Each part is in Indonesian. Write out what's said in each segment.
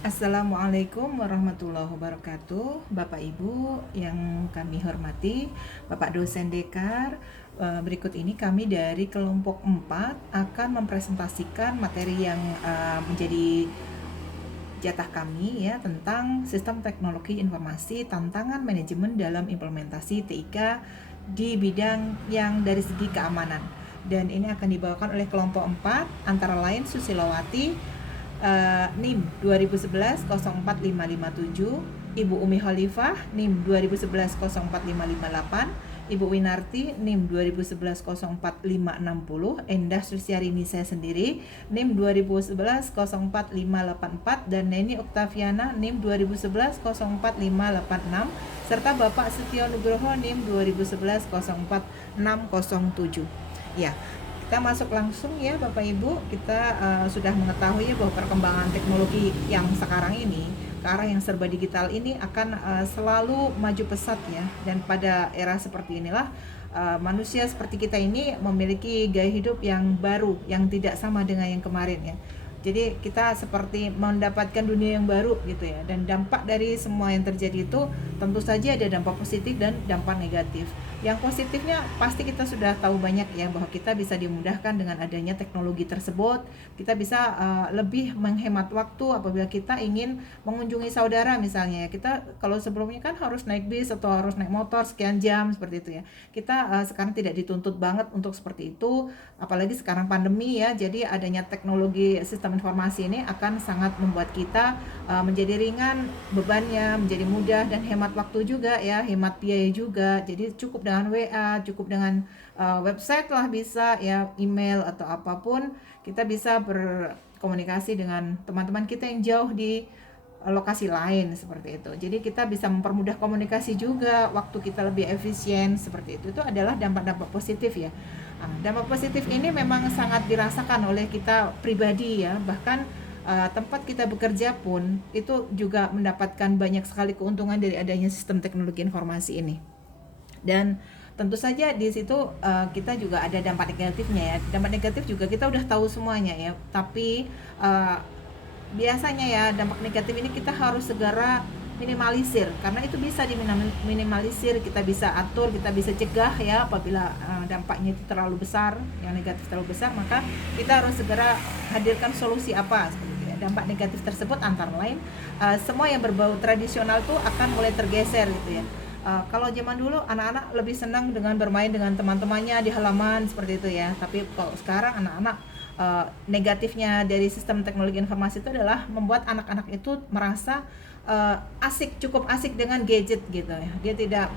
Assalamualaikum warahmatullahi wabarakatuh, Bapak Ibu yang kami hormati, Bapak dosen Dekar. Berikut ini kami dari kelompok 4 akan mempresentasikan materi yang menjadi jatah kami ya tentang sistem teknologi informasi, tantangan manajemen dalam implementasi TIK di bidang yang dari segi keamanan. Dan ini akan dibawakan oleh kelompok 4 antara lain Susilowati, NIM 2011-04557, Ibu Umi Khalifah NIM 2011-04558, Ibu Winarti NIM 2011-04560, Endah Susiarini saya sendiri NIM 2011-04584, dan Neni Oktaviana NIM 2011-04586, serta Bapak Setio Nugroho NIM 2011-04607. Ya, kita masuk langsung ya Bapak Ibu. Kita sudah mengetahui ya bahwa perkembangan teknologi yang sekarang ini ke arah yang serba digital ini akan selalu maju pesat ya. Dan pada era seperti inilah manusia seperti kita ini memiliki gaya hidup yang baru, yang tidak sama dengan yang kemarin ya. Jadi kita seperti mendapatkan dunia yang baru gitu ya. Dan dampak dari semua yang terjadi itu tentu saja ada dampak positif dan dampak negatif. Yang positifnya pasti kita sudah tahu banyak ya, bahwa kita bisa dimudahkan dengan adanya teknologi tersebut. Kita bisa lebih menghemat waktu apabila kita ingin mengunjungi saudara misalnya. Kita kalau sebelumnya kan harus naik bis atau harus naik motor sekian jam seperti itu ya. Kita sekarang tidak dituntut banget untuk seperti itu, apalagi sekarang pandemi ya. Jadi adanya teknologi sistem informasi ini akan sangat membuat kita menjadi ringan bebannya, menjadi mudah dan hemat waktu juga ya, hemat biaya juga. Jadi cukup dengan WA, cukup dengan website lah bisa ya, email atau apapun, kita bisa berkomunikasi dengan teman-teman kita yang jauh di lokasi lain seperti itu. Jadi kita bisa mempermudah komunikasi juga, waktu kita lebih efisien seperti itu. Itu adalah dampak-dampak positif ya. Dampak positif ini memang sangat dirasakan oleh kita pribadi ya, bahkan tempat kita bekerja pun itu juga mendapatkan banyak sekali keuntungan dari adanya sistem teknologi informasi ini. Dan tentu saja di situ kita juga ada dampak negatifnya ya. Dampak negatif juga kita udah tahu semuanya ya, tapi biasanya ya dampak negatif ini kita harus segera minimalisir, karena itu bisa diminimalisir, kita bisa atur, kita bisa cegah ya. Apabila dampaknya itu terlalu besar, yang negatif terlalu besar, maka kita harus segera hadirkan solusi apa seperti itu ya. Dampak negatif tersebut antara lain semua yang berbau tradisional tuh akan mulai tergeser gitu ya. Kalau zaman dulu anak-anak lebih senang dengan bermain dengan teman-temannya di halaman seperti itu ya, tapi kalau sekarang anak-anak negatifnya dari sistem teknologi informasi itu adalah membuat anak-anak itu merasa asik, cukup asik dengan gadget gitu ya. Dia tidak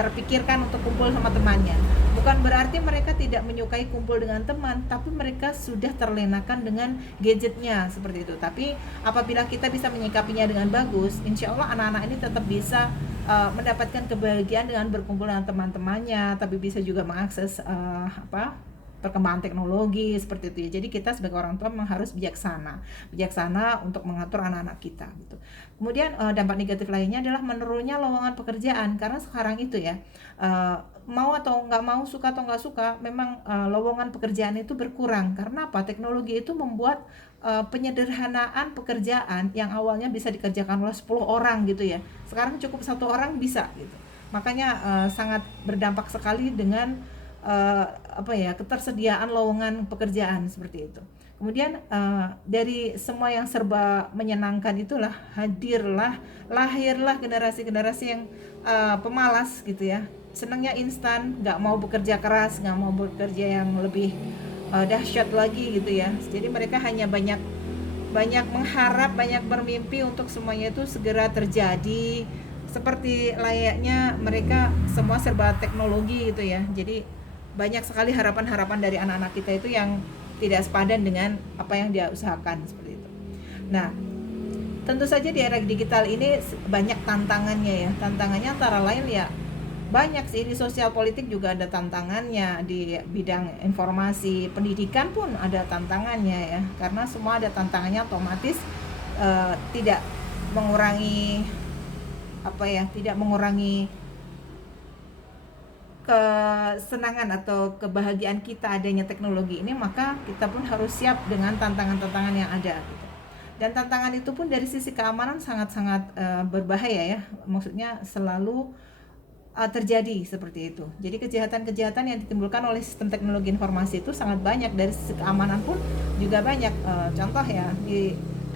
terpikirkan untuk kumpul sama temannya. Bukan berarti mereka tidak menyukai kumpul dengan teman, tapi mereka sudah terlenakan dengan gadgetnya seperti itu. Tapi apabila kita bisa menyikapinya dengan bagus, insya Allah anak-anak ini tetap bisa mendapatkan kebahagiaan dengan berkumpul dengan teman-temannya, tapi bisa juga mengakses perkembangan teknologi seperti itu ya. Jadi kita sebagai orang tua memang harus bijaksana untuk mengatur anak-anak kita gitu. Kemudian dampak negatif lainnya adalah menurunnya lowongan pekerjaan, karena sekarang itu ya mau atau nggak mau, suka atau nggak suka, memang lowongan pekerjaan itu berkurang. Karena apa? Teknologi itu membuat penyederhanaan pekerjaan yang awalnya bisa dikerjakan oleh 10 orang gitu ya, sekarang cukup satu orang bisa gitu. Makanya sangat berdampak sekali dengan ketersediaan lowongan pekerjaan seperti itu. Kemudian dari semua yang serba menyenangkan itulah lahirlah generasi-generasi yang pemalas gitu ya, senangnya instan, nggak mau bekerja keras, nggak mau bekerja yang lebih dahsyat lagi gitu ya. Jadi mereka hanya banyak mengharap, banyak bermimpi untuk semuanya itu segera terjadi, seperti layaknya mereka semua serba teknologi gitu ya. Jadi banyak sekali harapan-harapan dari anak-anak kita itu yang tidak sepadan dengan apa yang dia usahakan seperti itu. Nah, tentu saja di era digital ini banyak tantangannya ya. Tantangannya antara lain ya banyak sih, di sosial politik juga ada tantangannya, di bidang informasi pendidikan pun ada tantangannya ya, karena semua ada tantangannya, otomatis tidak mengurangi tidak mengurangi kesenangan atau kebahagiaan kita adanya teknologi ini, maka kita pun harus siap dengan tantangan-tantangan yang ada gitu. Dan tantangan itu pun dari sisi keamanan sangat-sangat berbahaya ya. Maksudnya selalu terjadi seperti itu. Jadi kejahatan-kejahatan yang ditimbulkan oleh sistem teknologi informasi itu sangat banyak, dari sisi keamanan pun juga banyak. Contoh ya,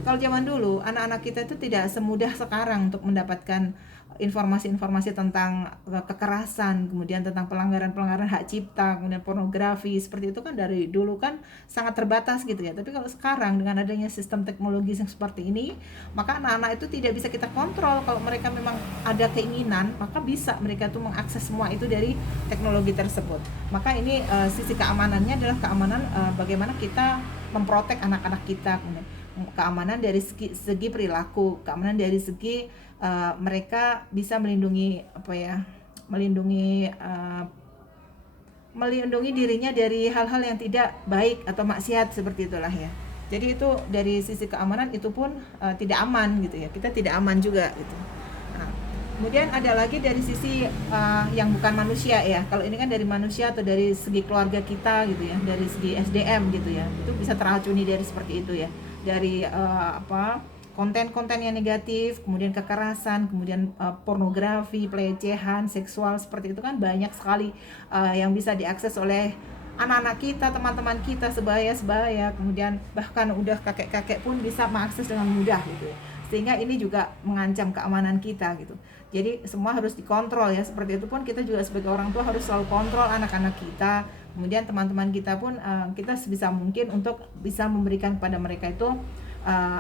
kalau zaman dulu anak-anak kita itu tidak semudah sekarang untuk mendapatkan informasi-informasi tentang kekerasan, kemudian tentang pelanggaran-pelanggaran hak cipta, kemudian pornografi, seperti itu kan dari dulu kan sangat terbatas gitu ya. Tapi kalau sekarang dengan adanya sistem teknologi yang seperti ini, maka anak-anak itu tidak bisa kita kontrol. Kalau mereka memang ada keinginan, maka bisa mereka tuh mengakses semua itu dari teknologi tersebut. Maka ini sisi keamanannya adalah keamanan bagaimana kita memprotek anak-anak kita, kemudian keamanan dari segi perilaku, keamanan dari segi mereka bisa melindungi melindungi dirinya dari hal-hal yang tidak baik atau maksiat seperti itulah ya. Jadi itu dari sisi keamanan itu pun tidak aman gitu ya, kita tidak aman juga gitu. Nah, kemudian ada lagi dari sisi yang bukan manusia ya. Kalau ini kan dari manusia atau dari segi keluarga kita gitu ya, dari segi SDM gitu ya, itu bisa teracuni dari seperti itu ya, dari konten-konten yang negatif, kemudian kekerasan, kemudian pornografi, pelecehan seksual, seperti itu kan banyak sekali yang bisa diakses oleh anak-anak kita, teman-teman kita sebaya-sebaya, kemudian bahkan udah kakek-kakek pun bisa mengakses dengan mudah gitu ya. Sehingga ini juga mengancam keamanan kita gitu. Jadi semua harus dikontrol ya. Seperti itu pun kita juga sebagai orang tua harus selalu kontrol anak-anak kita. Kemudian teman-teman kita pun kita sebisa mungkin untuk bisa memberikan kepada mereka itu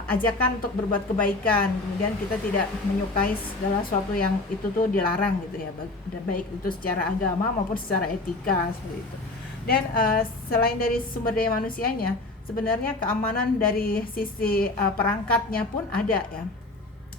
ajakan untuk berbuat kebaikan. Kemudian kita tidak menyukai segala sesuatu yang itu tuh dilarang gitu ya, baik itu secara agama maupun secara etika seperti itu. Dan selain dari sumber daya manusianya, sebenarnya keamanan dari sisi perangkatnya pun ada ya.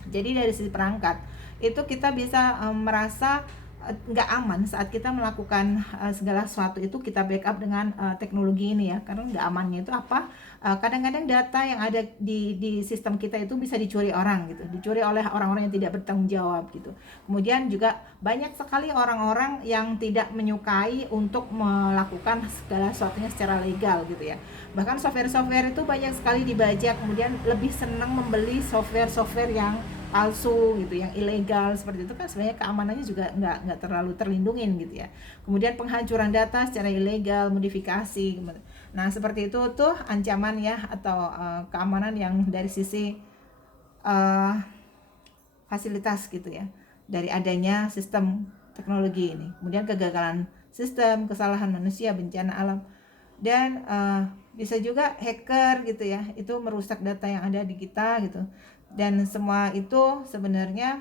Jadi dari sisi perangkat itu kita bisa merasa nggak aman saat kita melakukan segala sesuatu itu kita backup dengan teknologi ini ya. Karena nggak amannya itu apa? Kadang-kadang data yang ada di sistem kita itu bisa dicuri orang gitu, dicuri oleh orang-orang yang tidak bertanggung jawab gitu. Kemudian juga banyak sekali orang-orang yang tidak menyukai untuk melakukan segala sesuatunya secara legal gitu ya. Bahkan software-software itu banyak sekali dibajak, kemudian lebih senang membeli software-software yang palsu gitu, yang ilegal seperti itu kan sebenarnya keamanannya juga nggak terlalu terlindungin gitu ya. Kemudian penghancuran data secara ilegal, modifikasi. Nah seperti itu tuh ancaman ya, atau keamanan yang dari sisi fasilitas gitu ya, dari adanya sistem teknologi ini. Kemudian kegagalan sistem, kesalahan manusia, bencana alam, dan bisa juga hacker gitu ya, itu merusak data yang ada di kita gitu. Dan semua itu sebenarnya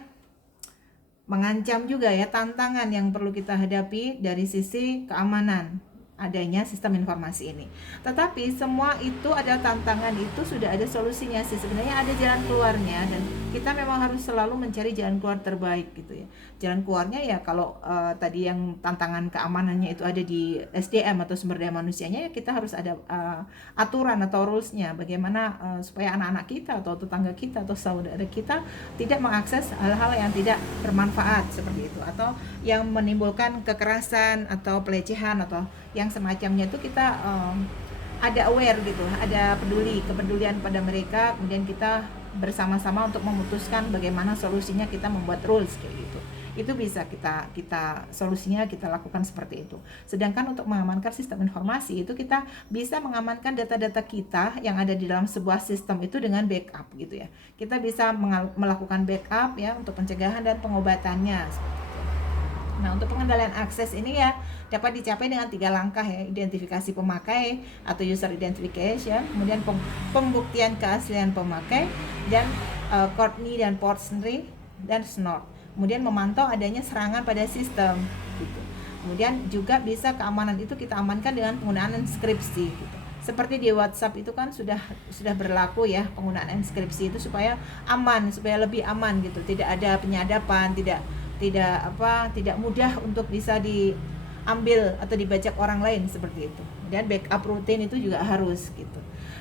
mengancam juga ya, tantangan yang perlu kita hadapi dari sisi keamanan adanya sistem informasi ini. Tetapi semua itu adalah tantangan, itu sudah ada solusinya sih, sebenarnya ada jalan keluarnya, dan kita memang harus selalu mencari jalan keluar terbaik gitu ya. Jalan keluarnya ya kalau tadi yang tantangan keamanannya itu ada di SDM atau sumber daya manusianya, ya kita harus ada aturan atau rulesnya bagaimana supaya anak-anak kita atau tetangga kita atau saudara kita tidak mengakses hal-hal yang tidak bermanfaat seperti itu, atau yang menimbulkan kekerasan atau pelecehan atau yang semacamnya. Itu kita ada aware gitu, ada kepedulian pada mereka, kemudian kita bersama-sama untuk memutuskan bagaimana solusinya, kita membuat rules kayak gitu. Itu bisa kita solusinya kita lakukan seperti itu. Sedangkan untuk mengamankan sistem informasi itu kita bisa mengamankan data-data kita yang ada di dalam sebuah sistem itu dengan backup gitu ya. Kita bisa melakukan backup ya untuk pencegahan dan pengobatannya. Nah, untuk pengendalian akses ini ya dapat dicapai dengan 3 langkah ya: identifikasi pemakai atau user identification, kemudian pembuktian keaslian pemakai, dan courtney dan Portney dan snort. Kemudian memantau adanya serangan pada sistem gitu. Kemudian juga bisa keamanan itu kita amankan dengan penggunaan enkripsi gitu. Seperti di WhatsApp itu kan sudah berlaku ya penggunaan enkripsi itu supaya aman, supaya lebih aman gitu. Tidak ada penyadapan, tidak mudah untuk bisa diambil atau dibajak orang lain seperti itu. Dan backup rutin itu juga harus gitu.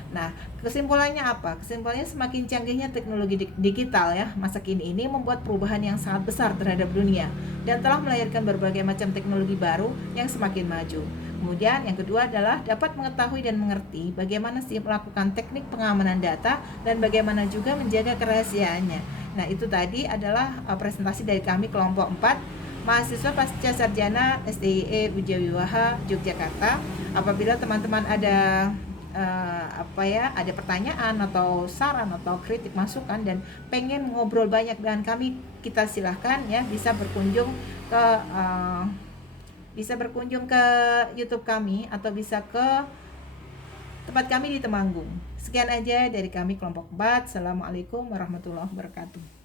Nah, kesimpulannya apa? Kesimpulannya semakin canggihnya teknologi digital ya masa kini ini membuat perubahan yang sangat besar terhadap dunia dan telah melahirkan berbagai macam teknologi baru yang semakin maju. Kemudian yang kedua adalah dapat mengetahui dan mengerti bagaimana sih melakukan teknik pengamanan data dan bagaimana juga menjaga kerahasiaannya. Nah, itu tadi adalah presentasi dari kami kelompok 4 mahasiswa pasca sarjana SDIE Wijayawiwaha Yogyakarta. Apabila teman-teman ada ada pertanyaan atau saran atau kritik masukan dan pengen ngobrol banyak dengan kami, kita silahkan ya ke uh, bisa berkunjung ke YouTube kami atau bisa ke tempat kami di Temanggung. Sekian aja dari kami kelompok 4. Assalamualaikum warahmatullahi wabarakatuh.